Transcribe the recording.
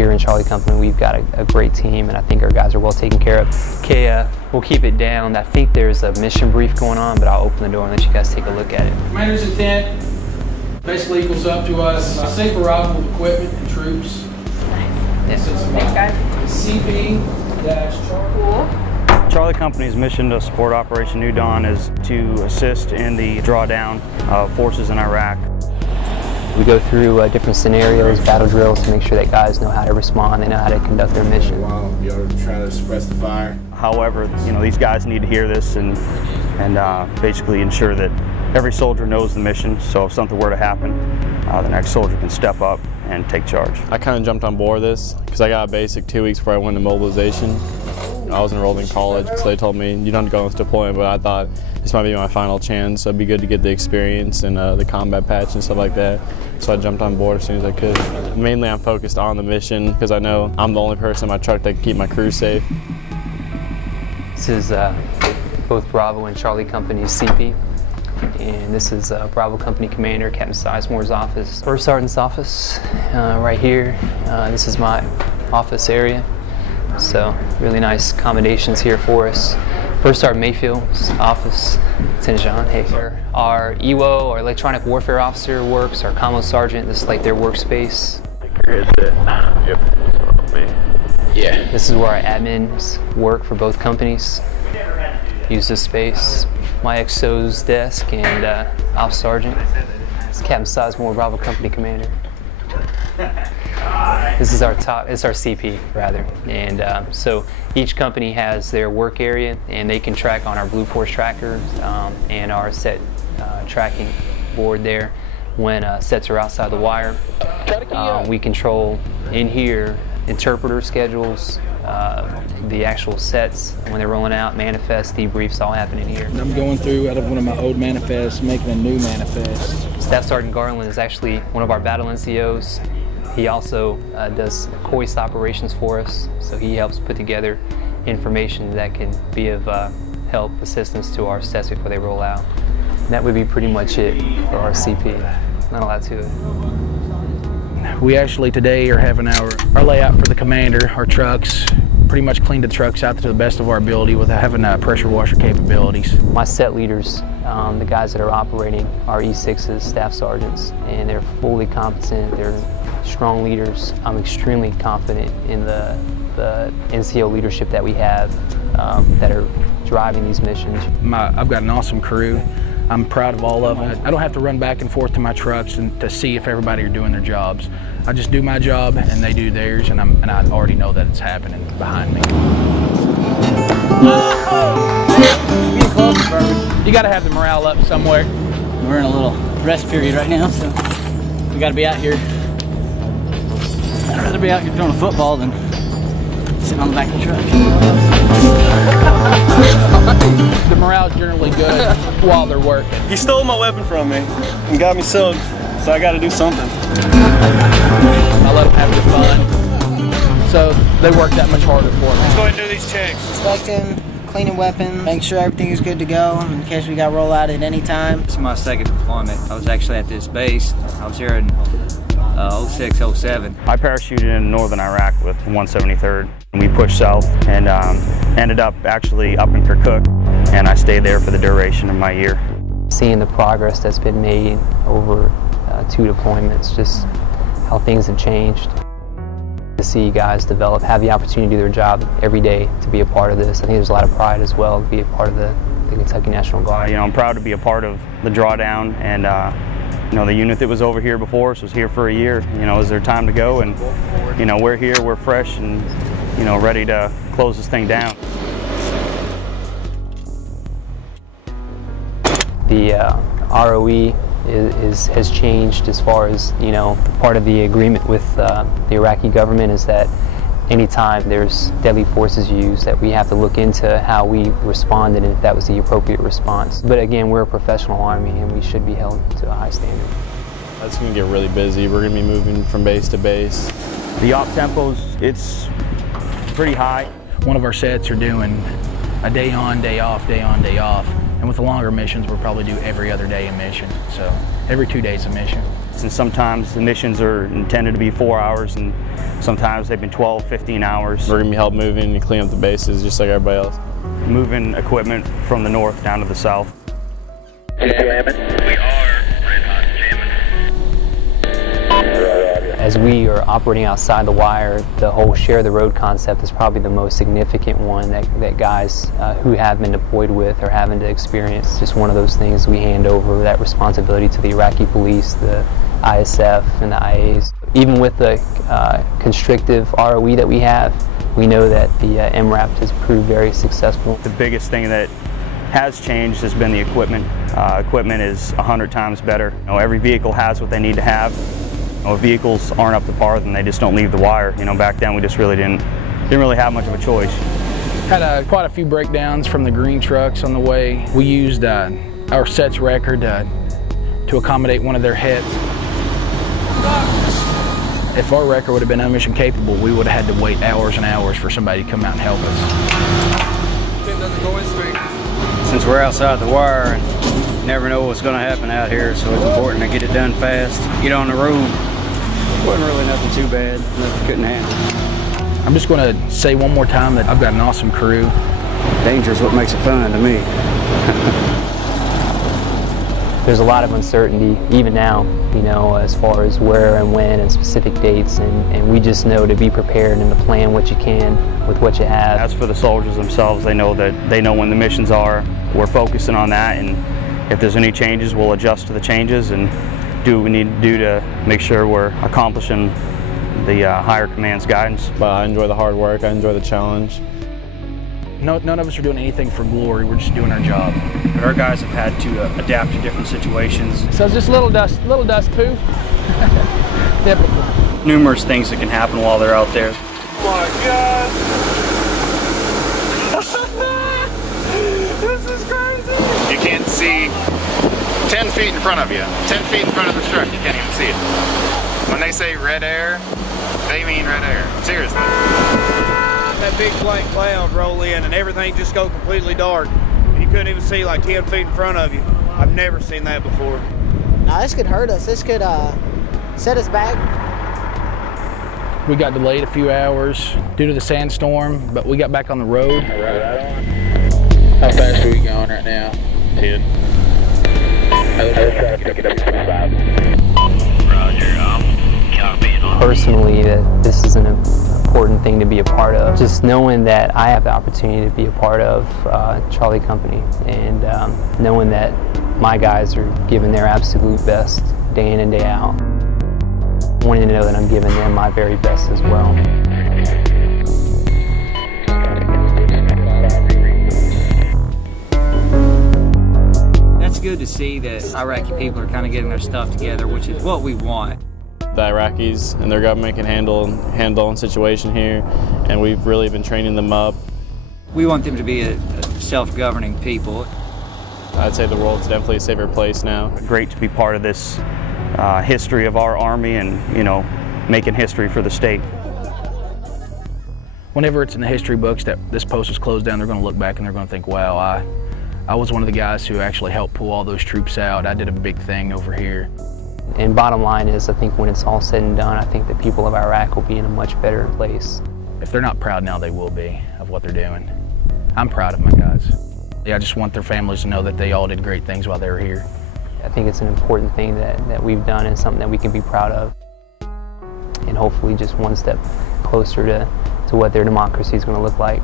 here in Charley Company, we've got a great team, and I think our guys are well taken care of. Okay, we'll keep it down. I think there's a mission brief going on, but I'll open the door and let you guys take a look at it. Commander's intent basically equals up to us safe arrival of equipment and troops. Nice. Yeah. Thanks, guys. CP-Charley. Cool. Charley Company's mission to support Operation New Dawn is to assist in the drawdown of forces in Iraq. We go through different scenarios, battle drills, to make sure that guys know how to respond, they know how to conduct their mission. While you're trying to suppress the fire. However, these guys need to hear this and basically ensure that every soldier knows the mission, so if something were to happen, the next soldier can step up and take charge. I kind of jumped on board this because I got a basic 2 weeks before I went to mobilization. I was enrolled in college, so they told me you don't have to go on this deployment, but I thought this might be my final chance, so it'd be good to get the experience and the combat patch and stuff like that. So I jumped on board as soon as I could. Mainly I'm focused on the mission because I know I'm the only person in my truck that can keep my crew safe. This is both Bravo and Charley Company's CP. And this is Bravo Company Commander, Captain Sizemore's office. First Sergeant's office, right here. This is my office area. So really nice accommodations here for us. First Sergeant Mayfield's office, Lieutenant John. Hey, sir. Our EWO, our electronic warfare officer works, our commo sergeant, this is like their workspace. Yeah. This is where our admins work for both companies. Use this space. My XO's desk and Ops Sergeant. It's Captain Sizemore, Bravo Company Commander. This is our it's our CP rather. And so each company has their work area, and they can track on our Blue Force trackers and our set tracking board there when sets are outside the wire. We control in here interpreter schedules, the actual sets when they're rolling out, manifests, debriefs, all happen in here. I'm going through out of one of my old manifests, making a new manifest. Staff Sergeant Garland is actually one of our battle NCOs. He also does hoist operations for us, so he helps put together information that can be of help, assistance to our sets before they roll out. And that would be pretty much it for our CP. Not a lot to it. We actually today are having our layout for the commander, our trucks. Pretty much cleaned the trucks out to the best of our ability without having pressure washer capabilities. My set leaders, the guys that are operating, are E6s, staff sergeants, and they're fully competent, they're strong leaders. I'm extremely confident in the NCO leadership that we have that are driving these missions. I've got an awesome crew. I'm proud of all of them. I don't have to run back and forth to my trucks to see if everybody are doing their jobs. I just do my job and they do theirs, and I already know that it's happening behind me. You got to have the morale up somewhere. We're in a little rest period right now, so we got to be out here. I'd rather be out here throwing a football than sitting on the back of the truck. The morale's generally good while they're working. He stole my weapon from me and got me soaked, so I got to do something. I let them have their fun, so they work that much harder for me. Let's go ahead and do these checks. Inspecting, cleaning weapons, making sure everything is good to go in case we got roll out at any time. This is my second deployment. I was actually at this base. I was here in 06, 07. I parachuted in northern Iraq with 173rd. We pushed south and ended up actually up in Kirkuk, and I stayed there for the duration of my year. Seeing the progress that's been made over 2 deployments, just how things have changed. To see guys develop, have the opportunity to do their job every day, to be a part of this. I think there's a lot of pride as well to be a part of the Kentucky National Guard. I'm proud to be a part of the drawdown, and the unit that was over here before us was here for a year. Is there time to go? And we're here, we're fresh, and ready to close this thing down. The ROE has changed as far as, part of the agreement with the Iraqi government is that anytime there's deadly forces used, that we have to look into how we responded and if that was the appropriate response. But again, we're a professional army and we should be held to a high standard. It's going to get really busy. We're going to be moving from base to base. The op tempos, it's pretty high. One of our sets are doing a day on, day off, day on, day off. And with the longer missions, we'll probably do every other day a mission. So every 2 days a mission. And sometimes the missions are intended to be 4 hours, and sometimes they've been 12, 15 hours. We're gonna be help moving and clean up the bases just like everybody else. Moving equipment from the north down to the south. As we are operating outside the wire, the whole share the road concept is probably the most significant one that guys who have been deployed with are having to experience. Just one of those things we hand over that responsibility to the Iraqi police, the ISF and the IAs. Even with the constrictive ROE that we have, we know that the MRAP has proved very successful. The biggest thing that has changed has been the equipment. Equipment is 100 times better. You know, every vehicle has what they need to have. You know, if vehicles aren't up to par, then they just don't leave the wire. You know, back then we just really didn't really have much of a choice. Had quite a few breakdowns from the green trucks on the way. We used our sets record to accommodate one of their hits. If our record would have been unmission capable, we would have had to wait hours and hours for somebody to come out and help us. Since we're outside the wire and never know what's going to happen out here, so it's important to get it done fast, get on the road. Wasn't really nothing too bad, nothing couldn't handle. I'm just going to say one more time that I've got an awesome crew. Danger is what makes it fun to me. There's a lot of uncertainty, even now, you know, as far as where and when and specific dates, and we just know to be prepared and to plan what you can with what you have. As for the soldiers themselves, they know when the missions are. We're focusing on that, and if there's any changes, we'll adjust to the changes and do what we need to do to make sure we're accomplishing the higher command's guidance. But I enjoy the hard work, I enjoy the challenge. None of us are doing anything for glory, we're just doing our job. But our guys have had to adapt to different situations. So it's just little dust poof. Typical. Numerous things that can happen while they're out there. Oh my God! This is crazy! You can't see 10 feet in front of you, 10 feet in front of the truck, you can't even see it. When they say red air, they mean red air. Seriously. That big black cloud roll in and everything just go completely dark. You couldn't even see like 10 feet in front of you. I've never seen that before. Now this could hurt us. This could set us back. We got delayed a few hours due to the sandstorm, but we got back on the road. How fast are we going right now? 10. Personally, that this is an important thing to be a part of. Just knowing that I have the opportunity to be a part of Charley Company, and knowing that my guys are giving their absolute best day in and day out. Wanting to know that I'm giving them my very best as well. That's good to see that Iraqi people are kind of getting their stuff together, which is what we want. The Iraqis and their government can handle a situation here, and we've really been training them up. We want them to be a self-governing people. I'd say the world's definitely a safer place now. Great to be part of this history of our Army and, you know, making history for the state. Whenever it's in the history books that this post was closed down, they're going to look back and they're going to think, wow, I was one of the guys who actually helped pull all those troops out. I did a big thing over here. And bottom line is, I think when it's all said and done, I think the people of Iraq will be in a much better place. If they're not proud now, they will be of what they're doing. I'm proud of my guys. I just want their families to know that they all did great things while they were here. I think it's an important thing that we've done and something that we can be proud of. And hopefully just one step closer to what their democracy is going to look like.